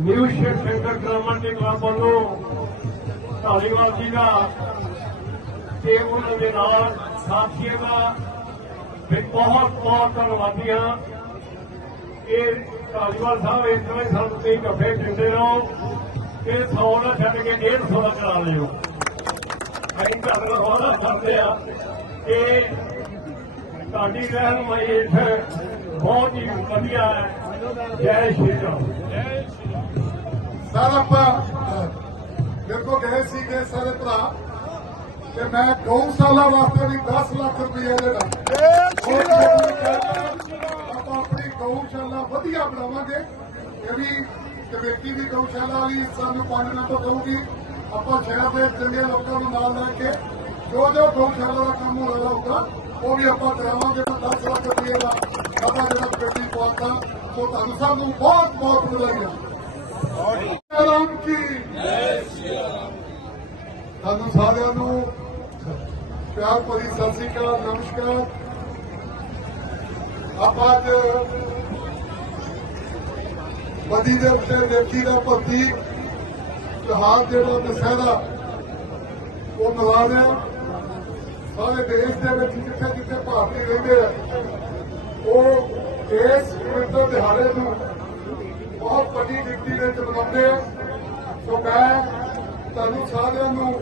New centre centre drama club ਵੱਲੋਂ ਧਾਲੀਵਾਲ ਜੀ ਦਾ ਤੇ ਉਹਨਾਂ ਦੇ ਨਾਲ ਸਾਥੀਆਂ ਦਾ ਵੀ ਬਹੁਤ ਬਹੁਤ ਧੰਨਵਾਦੀ ਹਾਂ। ਇਹ ਧਾਲੀਵਾਲ ਸਾਹਿਬ ਇਸ ਤਰ੍ਹਾਂ ਹੀ ਸਾਨੂੰ ਤੁਸੀਂ ਗੱਫੇ ਦਿੰਦੇ ਰਹੋ ਕਿ 100 ਨਾ ਛੱਡ ਕੇ 150 ਦਾ ਕਰਾ ਲਿਓ। ਅਸੀਂ ਤੁਹਾਡੇ ਕੋਲ ਕਰਦੇ ਆ ਕਿ ਤੁਹਾਡੀ ਰਹਿਨਮਾਈ ਇੱਥੇ ਬਹੁਤ ਹੀ ਵਧੀਆ ਹੈ। ਜੈ ਸ਼੍ਰੀ ਰਾਮ। ਸਰ ਆਪਾਂ ਮੇਰੇ ਕੋਲ ਗਏ ਸੀਗੇ ਸਾਰੇ ਭਰਾ ਕਿ ਮੈਂ ਗਊਸ਼ਾਲਾ ਵਾਸਤੇ ਵੀ 10 ਲੱਖ ਰੁਪਏ ਦੇਣਾ ਆਪਾਂ ਆਪਣੀ ਗਊਸ਼ਾਲਾ ਵਧੀਆ ਬਣਾਵਾਂਗੇ। ਇਹ ਵੀ ਕਮੇਟੀ ਦੀ ਗਊਸ਼ਾਲਾ ਵਾਲੀ ਸਾਨੂੰ ਪੰਜ ਨੰਬਰ ਦਊਗੀ ਆਪਾਂ ਸ਼ਹਿਰ ਦੇ ਚੰਗੇ ਲੋਕਾਂ ਨੂੰ ਨਾਲ ਲੈ ਕੇ ਜੋ ਜੋ ਗਊਸ਼ਾਲਾ ਦਾ ਕੰਮ ਹੋ ਰਿਹਾ ਹੋਊਗਾ ਉਹ ਵੀ ਆਪਾਂ ਕਰਾਵਾਂਗੇ। ਤਾਂ 10 ਲੱਖ ਰੁਪਏ ਦਾ ਆਪਾਂ ਜਿਹੜਾ ਕਮੇਟੀ ਪਾਉਂਦਾ ਉਹ ਤੁਹਾਨੂੰ ਸਭ ਨੂੰ ਬਹੁਤ ਬਹੁਤ ਵਧਾਈਆਂ ਰਾਮ ਕੀ ਤੁਹਾਨੂੰ ਸਾਰਿਆਂ ਨੂੰ ਪਿਆਰ ਭਰੀ ਸਤਿ ਸ੍ਰੀ ਅਕਾਲ ਨਮਸਕਾਰ ਆਪਾਂ ਅੱਜ ਬਦੀ ਦੇ ਉੱਤੇ ਨੇਕੀ ਦਾ ਪ੍ਰਤੀਕ ਤਿਉਹਾਰ ਜਿਹੜਾ ਦਸਹਿਰਾ ਉਹ ਮਨਾ ਰਹੇ ਹਾਂ। ਸਾਰੇ ਦੇਸ਼ ਦੇ ਵਿੱਚ ਜਿੱਥੇ ਜਿੱਥੇ ਭਾਰਤੀ ਰਹਿੰਦੇ ਆ ਉਹ ਇਸ ਪਵਿੱਤਰ ਦਿਹਾੜੇ ਨੂੰ ਬਹੁਤ ਵੱਡੀ ਗਿਣਤੀ ਦੇ ਵਿੱਚ ਮਨਾਉਂਦੇ ਆ ਸੋ ਮੈਂ ਤੁਹਾਨੂੰ ਸਾਰਿਆਂ ਨੂੰ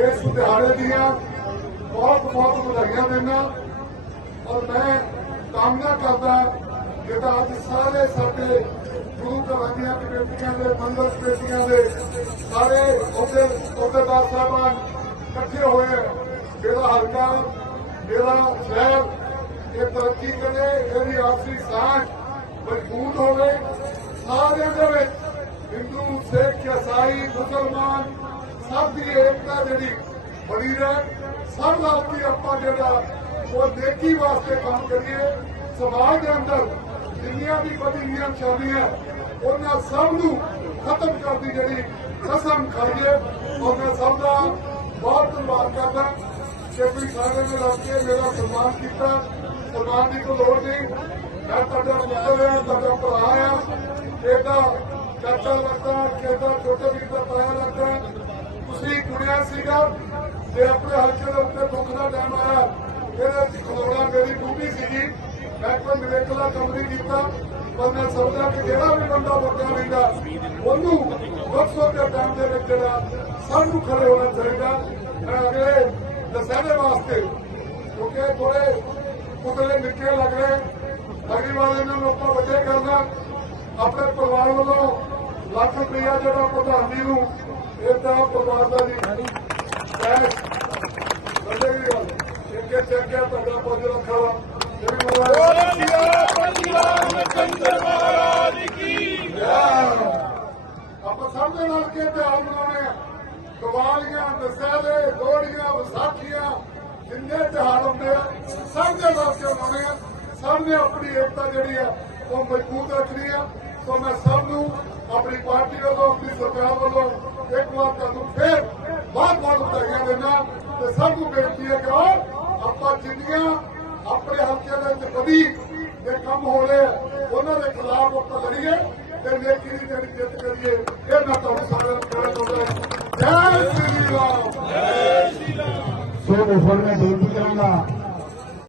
ਇਸ ਦਿਹਾੜੇ ਦੀਆਂ ਬਹੁਤ ਬਹੁਤ ਵਧਾਈਆਂ ਦਿੰਦਾ ਔਰ ਮੈਂ ਕਾਮਨਾ ਕਰਦਾ ਜਿਹੜਾ ਅੱਜ ਸਾਰੇ ਸਾਡੇ ਗੁਰੂ ਘਰਾਂ ਦੀਆਂ ਕਮੇਟੀਆਂ ਦੇ ਮੰਦਰ ਕਮੇਟੀਆਂ ਦੇ ਸਾਰੇ ਉਹਦੇ ਅਹੁਦੇਦਾਰ ਸਾਹਿਬਾਨ ਇਕੱਠੇ ਹੋਏ ਆ। ਮੇਰਾ ਹਲਕਾ, ਮੇਰਾ ਸ਼ਹਿਰ ਇਹ ਤਰੱਕੀ ਕਰੇ ਇਹਦੀ ਆਪਸੀ ਸਾਂਝ ਮਜ਼ਬੂਤ ਹੋਵੇ। ਸਾਰਿਆਂ ਦੇ ਵਿੱਚ ਹਿੰਦੂ, ਸਿੱਖ ਈਸਾਈ ਮੁਸਲਮਾਨ ਸਭ ਦੀ ਏਕਤਾ ਜਿਹੜੀ ਬਣੀ ਰਹੇ। ਸਭ ਨਾਲ ਵੀ ਆਪਾਂ ਜਿਹੜਾ ਉਹ ਨੇਕੀ ਵਾਸਤੇ ਕੰਮ ਕਰੀਏ। ਸਮਾਜ ਦੇ ਅੰਦਰ ਜਿੰਨੀਆਂ ਵੀ ਬਦੀਆਂ ਚੱਲਦੀਆਂ ਉਹਨਾਂ ਸਭ ਨੂੰ ਖਤਮ ਕਰਦੀ ਜਿਹੜੀ ਕਸਮ ਖਾਈਏ। ਔਰ ਸਭ ਦਾ ਬਹੁਤ ਧੰਨਵਾਦ ਕਰਦਾ। ਕਿ ਵੀ ਸਾਰੇ ਨੇ ਰਲ ਕੇ ਮੇਰਾ ਸਨਮਾਨ ਕੀਤਾ ਸਨਮਾਨ ਦੀ ਕੋਈ ਲੋੜ ਨਹੀਂ। ਮੈਂ ਤੁਹਾਡਾ ਪੁੱਤਰ ਆ ਤੁਹਾਡਾ ਭਰਾ ਆ ਇਹਦਾ ਚਾਚਾ ਲੱਗਦਾ ਕਿਹਦਾ ਛੋਟੇ ਵੀਰ ਦਾ ਤਾਇਆ ਲੱਗਦਾ। ਤੁਸੀਂ ਕੁੜੀਆਂ ਸੀਗਾ, ਤੇ ਆਪਣੇ ਹਲਕੇ ਦੇ ਉੱਤੇ ਦੁੱਖ ਦਾ ਟਾਈਮ ਆਇਆ। ਇਹਦੇ ਖਲੋਣਾ, ਮੇਰੀ ਡਿਊਟੀ ਸੀਗੀ। ਮੈਂ ਕੋਈ ਮਿਲੇਕਲਾ ਕੰਮ ਨਹੀਂ ਕੀਤਾ, ਪਰ ਮੈਂ ਸਮਝਦਾ ਕਿ ਜਿਹੜਾ ਵੀ ਬੰਦਾ ਵੋਟਾਂ ਲੈਂਦਾ ਉਹਨੂੰ ਦੁੱਖ ਸੁੱਖ ਦੇ ਟਾਈਮ ਦੇ ਵਿੱਚ ਜਿਹੜਾ ਸਭ ਨੂੰ ਖੜੇ ਹੋਣਾ ਚਾਹੀਦਾ। ਮੈਂ ਅਗਲੇ ਦਸਹਿਰੇ ਵਾਸਤੇ, ਕਿਉਂਕਿ ਥੋੜੇ ਪੁਤਲੇ ਨਿੱਕੇ ਲੱਗ ਰਹੇ। ਅਗਲੀ ਵਾਰ ਇਹਨਾਂ ਨੂੰ ਆਪਾਂ ਵੱਡੇ ਕਰਨਾ। ਆਪਣੇ ਪਰਿਵਾਰ ਵੱਲੋਂ ਲੱਖ ਰੁਪਇਆ ਜਿਹੜਾ ਪ੍ਰਧਾਨੀ ਨੂੰ ਇਹਦਾ ਪਰਿਵਾਰ ਦਾ ਜੀ ਕੈਸ਼ ਵੱਡੇ ਵੀ ਗੱਲ। ਇੱਕ ਚੱਕਿਆ ਤੁਹਾਡਾ ਪੰਜ ਲੱਖ ਵਾਲਾ। ਇਹ ਵੀ ਮੋਬਾਈਲ ਆਪਾਂ ਸਭ ਦੇ ਨਾਲ ਕੇ ਤਿਉਹਾਰ ਮਨਾਉਣੇ ਆ। ਦੀਵਾਲੀਆਂ ਦਸਹਿਰੇ ਲੋਹੜੀਆਂ ਵਿਸਾਖੀਆਂ। ਜਿੰਨੇ ਤਿਉਹਾਰ ਹੁੰਦੇ ਆ, ਸਭ ਦੇ ਨਾਲ ਮਨਾਉਣੇ ਆ। ਸਭ ਨੇ ਆਪਣੀ ਏਕਤਾ ਜਿਹੜੀ ਆ, ਉਹ ਮਜ਼ਬੂਤ ਰੱਖਣੀ ਆ। ਸੋ ਮੈਂ ਸਭ ਨੂੰ ਆਪਣੀ ਪਾਰਟੀ ਵੱਲੋਂ, ਆਪਣੀ ਸਰਕਾਰ ਵੱਲੋਂ ਇੱਕ ਵਾਰ ਤੁਹਾਨੂੰ ਫੇਰ ਬਹੁਤ ਬਹੁਤ ਵਧਾਈਆਂ ਦਿੰਦਾ ਤੇ ਸਭ ਨੂੰ ਬੇਨਤੀ ਹੈ ਕਿ ਆਪਾਂ ਜਿੰਨੀਆਂ ਆਪਣੇ ਹਲਕੇ ਦੇ ਵਿੱਚ ਵਧੀ ਦੇ ਕੰਮ ਹੋ ਰਹੇ ਆ ਉਹਨਾਂ ਦੇ ਖਿਲਾਫ ਆਪਾਂ ਲੜੀਏ ਤੇ ਨੇਕੀ ਦੀ ਜਿਹੜੀ